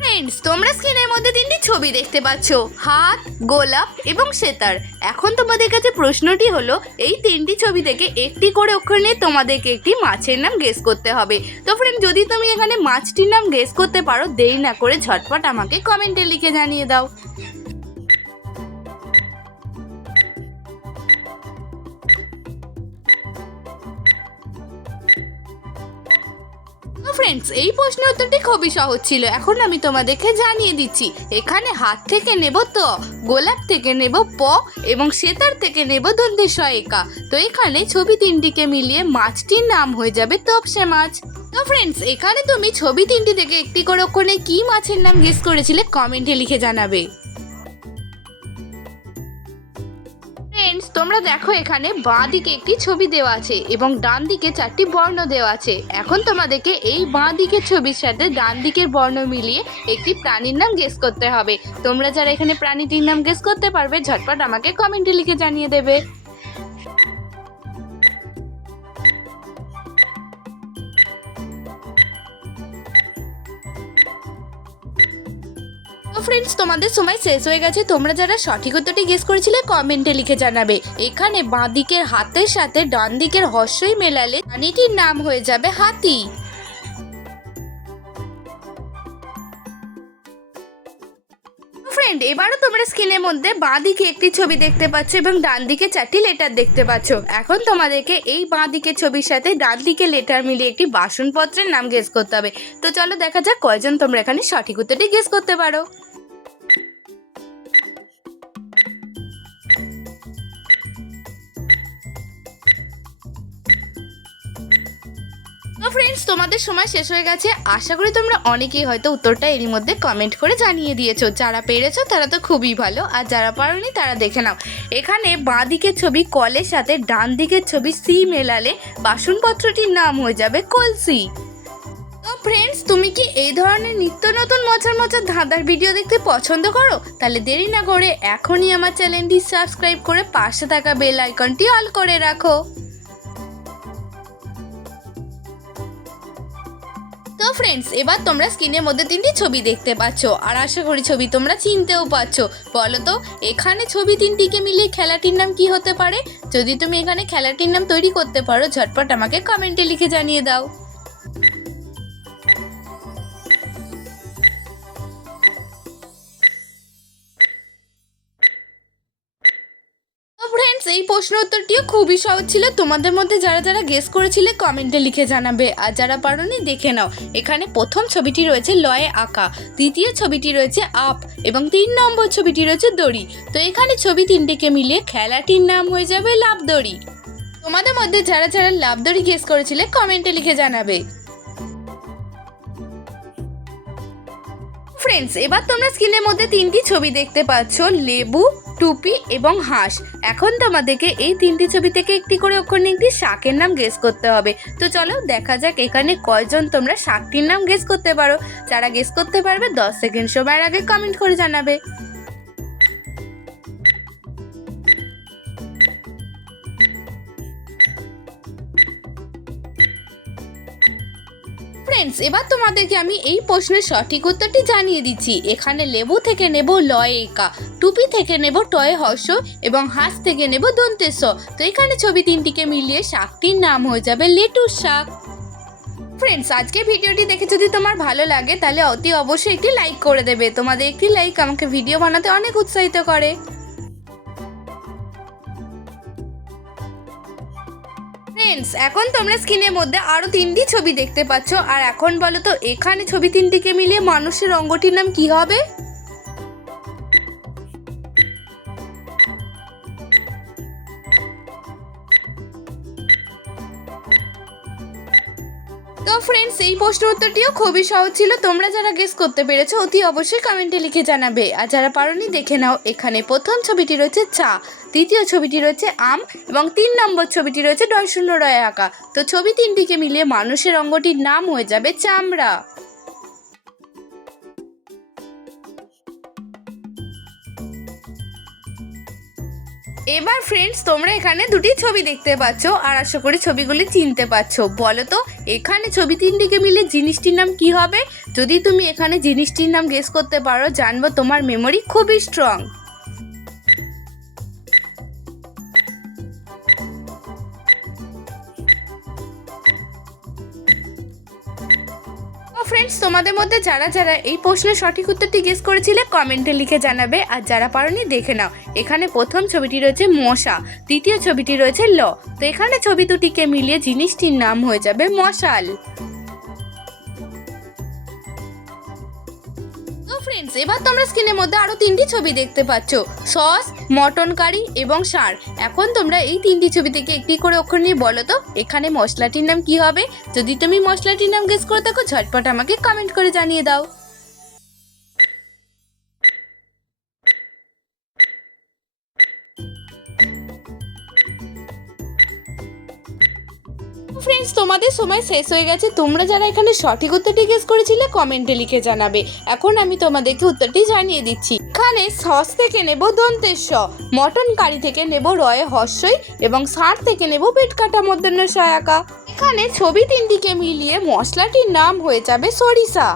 Friends, তোমরা স্ক্রিনের মধ্যে তিনটি ছবি দেখতে পাচ্ছ, হাত, গোলাপ এবং সেতার। এখন তোমাদের কাছে প্রশ্নটি হলো, এই তিনটি ছবি থেকে একটি করে অক্ষর নিয়ে তোমাদেরকে একটি মাছের নাম গেস করতে হবে। তো ফ্রেন্ড, যদি তুমি এখানে মাছটির নাম গেস করতে পারো, দেরি না করে ঝটপট আমাকে কমেন্টে লিখে জানিয়ে দাও। ফ্রেন্ডস, এই প্রশ্নের উত্তরটি খুবই সহজ ছিল। এখন আমি তোমাদেরকে জানিয়ে দিচ্ছি। এখানে হাত থেকে নেব ত, গোলাপ থেকে নেব প এবং সেতার থেকে নেব দন্তের স একা। তো এখানে ছবি তিনটিকে মিলিয়ে মাছটির নাম হয়ে যাবে তপসে মাছ। তো ফ্রেন্ডস, এখানে তুমি ছবি তিনটি থেকে একটি করে অক্ষরে কি মাছের নাম গেস করেছিলে কমেন্টে লিখে জানাবে। ফ্রেন্ডস, তোমরা দেখো এখানে বাঁ দিকে একটি ছবি দেওয়া আছে এবং ডান দিকে চারটি বর্ণ দেওয়া আছে। এখন তোমাদেরকে এই বাঁ দিকের ছবির সাথে ডান দিকের বর্ণ মিলিয়ে একটি প্রাণীর নাম গেস করতে হবে। তোমরা যারা এখানে প্রাণীটির নাম গেস করতে পারবে, ঝটপট আমাকে কমেন্টে লিখে জানিয়ে দেবে। ফ্রেন্ডস, তোমাদের সময় শেষ হয়ে গেছে। তোমরা যারা সঠিক উত্তরটি গেস করেছিলে কমেন্টে লিখে জানাবে। এখানে বাঁ দিকের হাতের সাথে ডান দিকের হর্ষই মেলালে প্রাণীটির নাম হয়ে যাবে হাতি। ফ্রেন্ড, এবারও তোমরা স্ক্রিনের মধ্যে বাঁ দিকে একটি ছবি দেখতে পাচ্ছ এবং ডান দিকে চারটি লেটার দেখতে পাচ্ছ। এখন তোমাদেরকে এই বাঁ দিকের ছবির সাথে ডান দিকের লেটার মিলিয়ে একটি বাসনপত্রের নাম গেস করতে হবে। তো চলো দেখা যাক কয়জন তোমরা এখানে সঠিক উত্তরটি গেস করতে পারো। তো ফ্রেন্ডস, তোমাদের সময় শেষ হয়ে গেছে। আশা করি তোমরা অনেকেই হয়তো উত্তরটা এরই মধ্যে কমেন্ট করে জানিয়ে দিয়েছো। যারা পেরেছো তারা তো খুবই ভালো, আর যারা পারোনি তারা দেখে নাও। এখানে বাঁ দিকের ছবি কলের সাথে ডান দিকের ছবি সি মেলালে বাসনপত্রটির নাম হয়ে যাবে কলসি। তো ফ্রেন্ডস, তুমি কি এই ধরনের নিত্য নতুন মজার মজার ধাঁধার ভিডিও দেখতে পছন্দ করো? তাহলে দেরি না করে এখনই আমার চ্যানেলটি সাবস্ক্রাইব করে পাশে থাকা বেল আইকনটি অল করে রাখো। তো ফ্রেন্ডস, এবার তোমরা স্ক্রিনের মধ্যে তিনটি ছবি দেখতে পাচ্ছ, আর আশা করি ছবি তোমরা চিনতেও পারছো। বলো তো, এখানে ছবি তিনটিকে মিলিয়ে খেলাটির নাম কি হতে পারে? যদি তুমি এখানে খেলাটির নাম তৈরি করতে পারো, ঝটপট আমাকে কমেন্টে লিখে জানিয়ে দাও। ফ্রেন্ডস, এই প্রশ্ন উত্তরটিও খুবই সহজ ছিল। তোমাদের মধ্যে যারা যারা গেস করেছিলে কমেন্টে লিখে জানাবে, আর যারা পারোনি দেখে নাও। এখানে প্রথম ছবিটি রয়েছে লয়ে আঁকা, দ্বিতীয় ছবিটি রয়েছে আপ এবং 3 নম্বর ছবিটি রয়েছে দড়ি। তো এখানে ছবি তিনটিকে মিলিয়ে খেলাটির নাম হয়ে যাবে লাফ দড়ি। তোমাদের মধ্যে যারা যারা লাফ দড়ি গেস করেছিলে কমেন্টে লিখে জানাবে। ফ্রেন্ডস, এবার তোমরা স্ক্রিনের মধ্যে তিনটি ছবি দেখতে পাচ্ছ, লেবু, টুপি এবং হাঁস। এখন তোমাদেরকে এই তিনটি ছবি থেকে একটি করে অক্ষর নিয়ে একটি শাকের নাম গেস করতে হবে। তো চলো দেখা যাক এখানে কয়জন তোমরা শাকটির নাম গেস করতে পারো। যারা গেস করতে পারবে 10 সেকেন্ড সময়ের আগে কমেন্ট করে জানাবে। ফ্রেন্ডস, এবার তোমাদেরকে আমি এই প্রশ্নের সঠিক উত্তরটি জানিয়ে দিচ্ছি। এখানে লেবু থেকে নেব লয়ে একা, টুপি থেকে নেব টয়ে হর্ষ এবং হাঁস থেকে নেব দন্তের স। তো এখানে ছবি তিনটিকে মিলিয়ে শাকটির নাম হয়ে যাবে লেটুস শাক। ফ্রেন্ডস, আজকে ভিডিওটি দেখে যদি তোমার ভালো লাগে তাহলে অতি অবশ্যই একটি লাইক করে দেবে। তোমাদের একটি লাইক আমাকে ভিডিও বানাতে অনেক উৎসাহিত করে। ফ্রেন্ডস, এখন তোমরা স্ক্রিনের মধ্যে আরো তিনটি ছবি দেখতে পাচ্ছ, আর এখন বলো তো এখানে ছবি তিনটিকে মিলিয়ে মানুষের অঙ্গটির নাম কি হবে? তো ফ্রেন্ডস, এই প্রশ্ন উত্তরটিও খুবই সহজ ছিল। তোমরা যারা গেস করতে পেরেছো অতি অবশ্যই কমেন্টে লিখে জানাবে, আর যারা পারোনি দেখে নাও। এখানে প্রথম ছবিটি রয়েছে চা, দ্বিতীয় ছবিটি রয়েছে আম এবং 3 নম্বর ছবিটি রয়েছে ডয়শূন্য রয়ে আঁকা। তো ছবি তিনটিকে মিলিয়ে মানুষের অঙ্গটির নাম হয়ে যাবে চামড়া। এবার ফ্রেন্ডস তোমরা এখানে দুটি ছবি দেখতে পাচ্ছ আর আশা করি ছবিগুলি চিনতে পারছো। বলো তো এখানে ছবি তিনটিকে মিলে জিনিসটির নাম কি হবে? যদি তুমি এখানে জিনিসটির নাম গেস করতে পারো, জানবো তোমার মেমোরি খুবই স্ট্রং। ফ্রেন্ডস তোমাদের মধ্যে যারা যারা এই প্রশ্নের সঠিক উত্তরটি গেস করেছিলে কমেন্টে লিখে জানাবে, আর যারা পারোনি দেখে নাও। এখানে প্রথম ছবিটি রয়েছে মশা, দ্বিতীয় ছবিটি রয়েছে ল, তো এখানে ছবি দুটিকে মিলিয়ে জিনিসটির নাম হয়ে যাবে মশাল। ফ্রেন্ডস এবার তোমরা স্ক্রিনের মধ্যে আরো তিনটি ছবি দেখতে পাচ্ছ, সস, মটন কারি এবং ষাঁড়। এখন তোমরা এই তিনটি ছবি থেকে একটি করে অক্ষর নিয়ে বলো তো এখানে মশলাটির নাম কি হবে? যদি তুমি মশলাটির নাম গেস করে থাকো ঝটপট আমাকে কমেন্ট করে জানিয়ে দাও। ফ্রেন্ডস তোমাদের সময় শেষ হয়ে গেছে। তোমরা যারা এখানে সঠিক উত্তরটি গেস করেছিলে কমেন্টে লিখে জানাবে। এখন আমি তোমাদেরকে উত্তরটি জানিয়ে দিচ্ছি। এখানে সস থেকে নেব দন্তের স, মটন কারি থেকে নেব রয়ে হর্ষই এবং ষাঁড় থেকে নেব পেট কাটা মূর্ধন্য সহায়কা। এখানে ছবি তিনটিকে মিলিয়ে মশলাটির নাম হয়ে যাবে সরিষা।